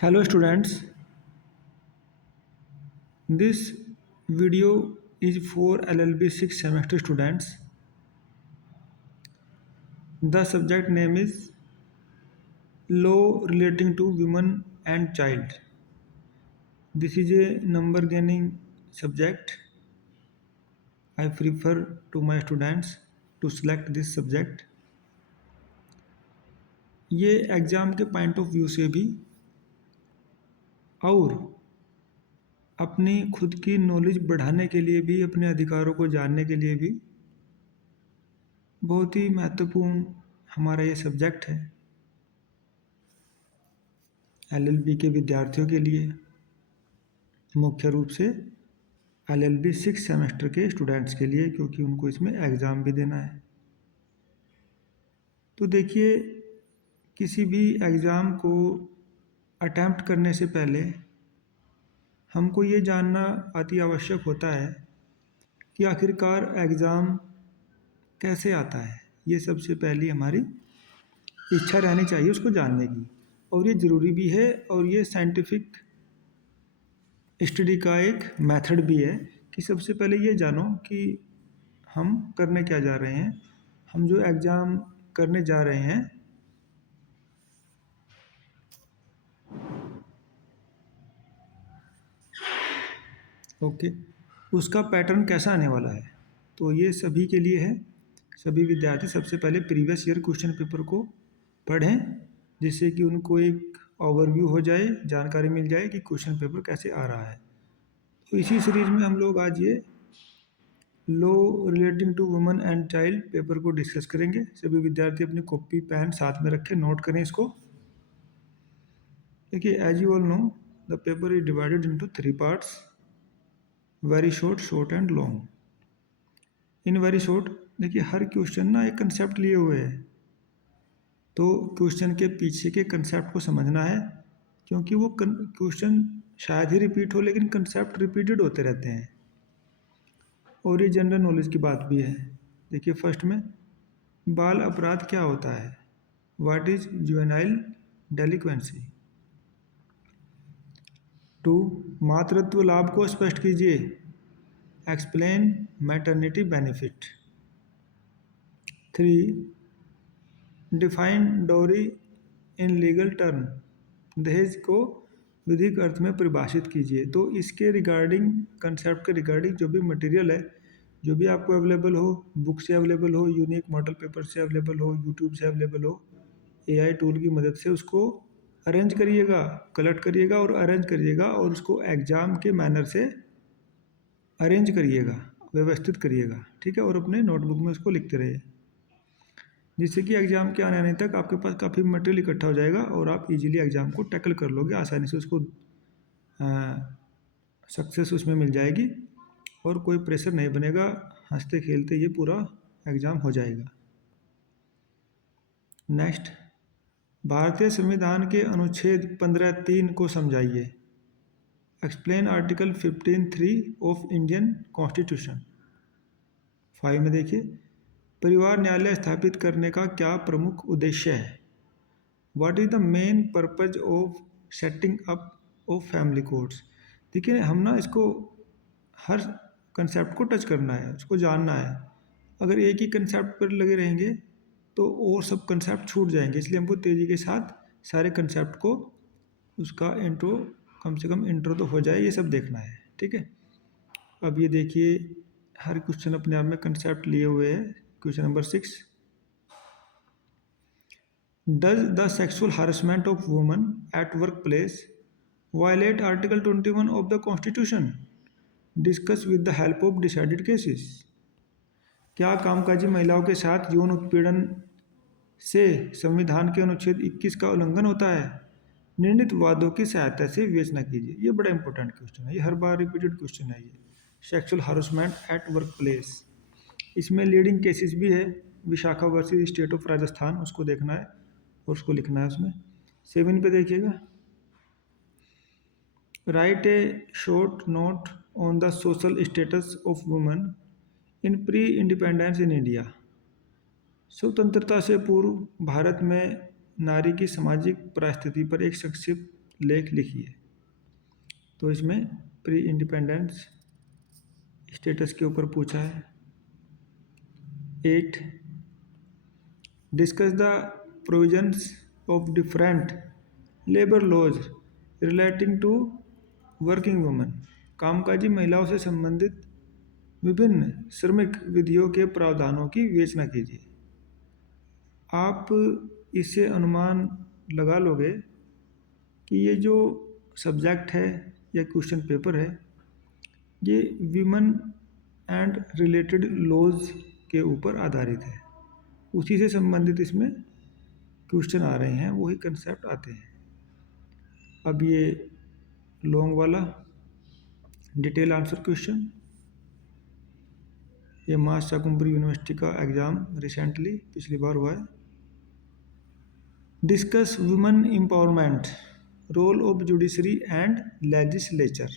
Hello students, this video is for LLB 6th semester students. The subject name is Law Relating to Women and Child. This is a number gaining subject. I prefer to my students to select this subject. ये exam के point of view से भी और अपनी खुद की knowledge बढ़ाने के लिए भी, अपने अधिकारों को जानने के लिए भी बहुत ही महत्वपूर्ण हमारा ये सब्जेक्ट है एलएलबी के विद्यार्थियों के लिए, मुख्य रूप से एलएलबी 6 सेमेस्टर के स्टूडेंट्स के लिए, क्योंकि उनको इसमें एग्ज़ाम भी देना है। तो देखिए, किसी भी एग्ज़ाम को अटैम्प्ट करने से पहले हमको ये जानना अति आवश्यक होता है कि आखिरकार एग्ज़ाम कैसे आता है। ये सबसे पहली हमारी इच्छा रहनी चाहिए उसको जानने की, और ये ज़रूरी भी है, और ये साइंटिफिक स्टडी का एक मेथड भी है कि सबसे पहले ये जानो कि हम करने क्या जा रहे हैं। हम जो एग्ज़ाम करने जा रहे हैं ओके, उसका पैटर्न कैसा आने वाला है। तो ये सभी के लिए है। सभी विद्यार्थी सबसे पहले प्रीवियस ईयर क्वेश्चन पेपर को पढ़ें, जिससे कि उनको एक ओवरव्यू हो जाए, जानकारी मिल जाए कि क्वेश्चन पेपर कैसे आ रहा है। तो इसी सीरीज में हम लोग आज ये law relating to women and child paper को डिस्कस करेंगे। सभी विद्यार्थी अपनी कॉपी पेन साथ में रखें, नोट करें इसको। देखिए, as you all know the paper is divided into 3 parts, very short, short and long. In very short, देखिए हर क्वेश्चन ना एक कंसेप्ट लिए हुए है, तो क्वेश्चन के पीछे के कंसेप्ट को समझना है, क्योंकि वो क्वेश्चन शायद ही रिपीट हो, लेकिन कंसेप्ट रिपीटेड होते रहते हैं। और ये जनरल नॉलेज की बात भी है। देखिए, फर्स्ट में बाल अपराध क्या होता है, व्हाट इज जुवेनाइल डेलिक्वेंसी। 2, मातृत्व लाभ को स्पष्ट कीजिए, एक्सप्लेन मैटरनिटी बेनिफिट। 3, डिफाइन डोरी इन लीगल टर्म, दहेज को विधिक अर्थ में परिभाषित कीजिए। तो इसके रिगार्डिंग, कंसेप्ट के रिगार्डिंग जो भी मटेरियल है, जो भी आपको अवेलेबल हो, बुक से अवेलेबल हो, यूनिक मॉडल पेपर से अवेलेबल हो, यूट्यूब से अवेलेबल हो, एआई टूल की मदद से उसको अरेंज करिएगा, कलेक्ट करिएगा और अरेंज करिएगा, और उसको एग्ज़ाम के मैनर से अरेंज करिएगा, व्यवस्थित करिएगा, ठीक है। और अपने नोटबुक में उसको लिखते रहिए, जिससे कि एग्ज़ाम के आने तक आपके पास काफ़ी मटेरियल इकट्ठा हो जाएगा और आप इजीली एग्ज़ाम को टैकल कर लोगे, आसानी से उसको सक्सेस उसमें मिल जाएगी और कोई प्रेशर नहीं बनेगा। हंसते खेलते ये पूरा एग्ज़ाम हो जाएगा। नेक्स्ट, भारतीय संविधान के अनुच्छेद 15(3) को समझाइए, explain article 15(3) of Indian constitution. 5 में देखिए, परिवार न्यायालय स्थापित करने का क्या प्रमुख उद्देश्य है, what is the main purpose of setting up of family courts. देखिए, हम ना इसको हर कंसेप्ट को टच करना है, उसको जानना है। अगर एक ही कंसेप्ट पर लगे रहेंगे तो और सब कंसेप्ट छूट जाएंगे, इसलिए हमको तेज़ी के साथ सारे कंसेप्ट को, उसका इंट्रो, कम से कम इंट्रो तो हो जाए, ये सब देखना है, ठीक है। अब ये देखिए, हर क्वेश्चन अपने आप में कंसेप्ट लिए हुए है। Question number 6, does the sexual harassment of woman at work place violate article 21 of the constitution, discuss with the help of decided cases. क्या कामकाजी महिलाओं के साथ यौन उत्पीड़न से संविधान के अनुच्छेद 21 का उल्लंघन होता है, निर्णीत वादों की सहायता से विवेचना कीजिए। ये बड़ा इंपॉर्टेंट क्वेश्चन है, ये हर बार रिपीटेड क्वेश्चन है। ये sexual harassment eight work place, इसमें लीडिंग केसेस भी है, Vishakha versus state of Rajasthan, उसको देखना है और उसको लिखना है उसमें। 7 पे देखिएगा, right A short note on the social status of women in pre independence in India. स्वतंत्रता से पूर्व भारत में नारी की सामाजिक परिस्थिति पर एक संक्षिप्त लेख लिखिए। तो इसमें प्री इंडिपेंडेंस स्टेटस के ऊपर पूछा है। 8 discuss the provisions of different labour laws relating to working women. कामकाजी महिलाओं से संबंधित विभिन्न श्रमिक विधियों के प्रावधानों की विवेचना कीजिए। आप इससे अनुमान लगा लोगे कि ये जो सब्जेक्ट है या क्वेश्चन पेपर है ये विमेन एंड रिलेटेड लॉज के ऊपर आधारित है। उसी से संबंधित इसमें क्वेश्चन आ रहे हैं, वही कंसेप्ट आते हैं। अब ये लॉन्ग वाला डिटेल आंसर क्वेश्चन, ये मास चाकुम्बरी यूनिवर्सिटी का एग्ज़ाम रिसेंटली पिछली बार हुआ है। Discuss women empowerment role of judiciary and legislature.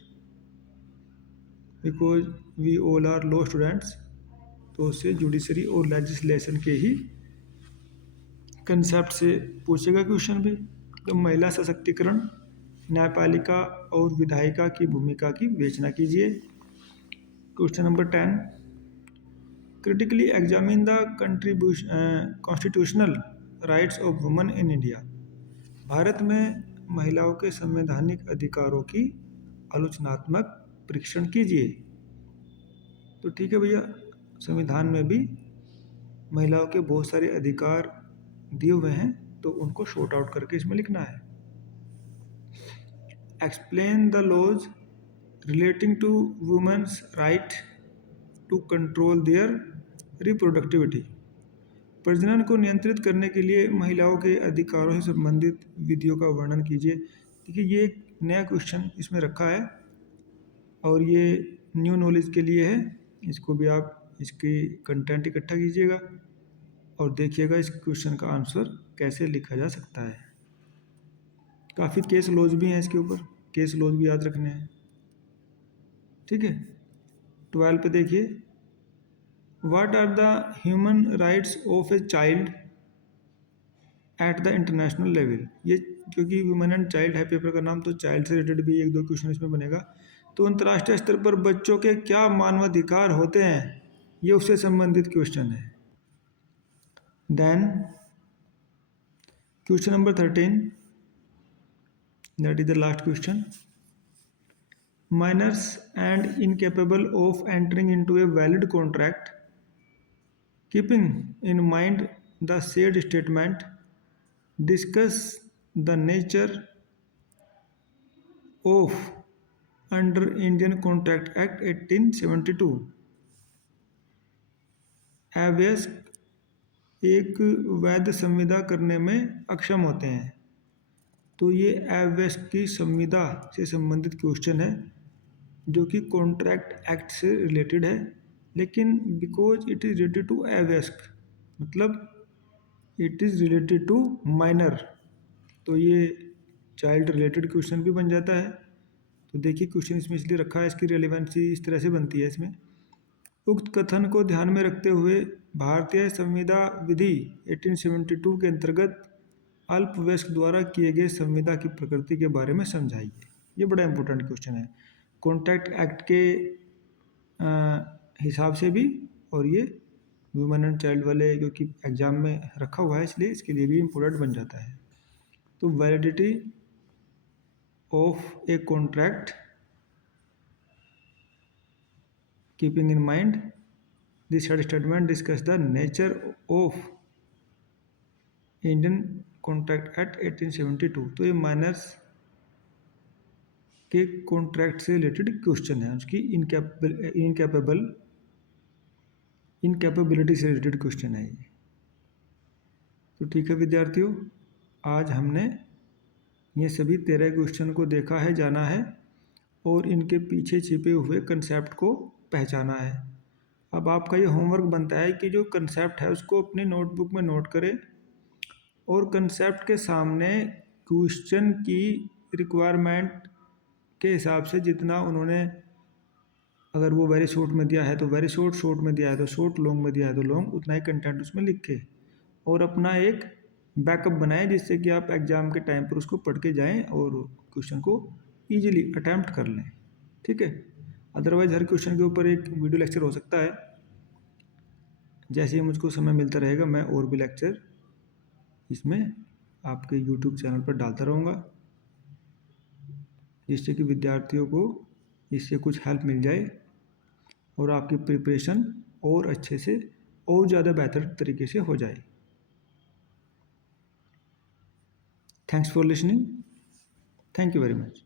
Because we all are law students, तो उससे जुडिशरी और लेजिस्लेशन के ही कंसेप्ट से पूछेगा क्वेश्चन भी। तो महिला सशक्तिकरण, न्यायपालिका और विधायिका की भूमिका की विवेचना कीजिए। Question number 10 critically examine the constitutional rights of women in India. Bharat में महिलाओं के संवैधानिक अधिकारों की आलोचनात्मक परीक्षण कीजिए। तो ठीक है भैया, संविधान में भी महिलाओं के बहुत सारे अधिकार दिए हुए हैं, तो उनको शॉर्ट आउट करके इसमें लिखना है। Explain the laws relating to women's right to control their reproductivity. प्रजनन को नियंत्रित करने के लिए महिलाओं के अधिकारों से संबंधित विधियों का वर्णन कीजिए। देखिए ये एक नया क्वेश्चन इसमें रखा है और ये न्यू नॉलेज के लिए है। इसको भी आप इसकी कंटेंट इकट्ठा कीजिएगा और देखिएगा इस क्वेश्चन का आंसर कैसे लिखा जा सकता है। काफ़ी केस लॉज भी हैं इसके ऊपर, केस लॉज भी याद रखने हैं। ठीक है, 12 पे देखिए, what are the human rights of a child at the international level. ये क्योंकि वुमेन एंड चाइल्ड है पेपर का नाम, तो चाइल्ड से रिलेटेड भी 1-2 क्वेश्चन इसमें बनेगा। तो अंतर्राष्ट्रीय स्तर पर बच्चों के क्या मानवाधिकार होते हैं, ये उससे संबंधित क्वेश्चन है। Then question number 13, that is the last question. Minors and incapable of entering into a valid contract keeping in mind the said statement, discuss the nature of under Indian Contract Act 1872। अवयस्क एक वैध संविदा करने में अक्षम होते हैं। तो ये अवयस्क की संविदा से संबंधित क्वेश्चन है जो कि कॉन्ट्रैक्ट एक्ट से रिलेटेड है, लेकिन because it is related to अवयस्क मतलब it is related to minor, तो ये चाइल्ड रिलेटेड क्वेश्चन भी बन जाता है। तो देखिए क्वेश्चन इसमें इसलिए रखा है, इसकी रेलेवेंसी इस तरह से बनती है इसमें। उक्त कथन को ध्यान में रखते हुए भारतीय संविदा विधि 1872 के अंतर्गत अल्पवयस्क द्वारा किए गए संविदा की प्रकृति के बारे में समझाइए। ये बड़ा इंपॉर्टेंट क्वेश्चन है कॉन्ट्रैक्ट एक्ट के हिसाब से भी, और ये वुमेन एंड चाइल्ड वाले क्योंकि एग्जाम में रखा हुआ है इसलिए इसके लिए भी इम्पोर्टेंट बन जाता है। तो validity of a contract keeping in mind this statement discuss the nature of Indian contract act 1872। तो ये माइनर्स के कॉन्ट्रैक्ट से रिलेटेड क्वेश्चन है, उसकी इनकैपेबिलिटी से रिलेटेड क्वेश्चन है ये। तो ठीक है विद्यार्थियों, आज हमने ये सभी 13 क्वेश्चन को देखा है, जाना है और इनके पीछे छिपे हुए कंसेप्ट को पहचाना है। अब आपका ये होमवर्क बनता है कि जो कंसेप्ट है उसको अपनी नोटबुक में नोट करें और कंसेप्ट के सामने क्वेश्चन की रिक्वायरमेंट के हिसाब से जितना उन्होंने, अगर वो वेरी शॉर्ट में दिया है तो वेरी शॉर्ट, शॉर्ट में दिया है तो शॉर्ट, लॉन्ग में दिया है तो लॉन्ग, उतना ही कंटेंट उसमें लिखे और अपना एक बैकअप बनाएं जिससे कि आप एग्ज़ाम के टाइम पर उसको पढ़ के जाएं और क्वेश्चन को ईजिली अटैम्प्ट कर लें। ठीक है, अदरवाइज़ हर क्वेश्चन के ऊपर एक वीडियो लेक्चर हो सकता है। जैसे ही मुझको समय मिलता रहेगा मैं और भी लेक्चर इसमें आपके यूट्यूब चैनल पर डालता रहूँगा, जिससे कि विद्यार्थियों को इससे कुछ हेल्प मिल जाए और आपकी प्रिपरेशन और अच्छे से और ज़्यादा बेहतर तरीके से हो जाए। Thanks for listening. Thank you very much.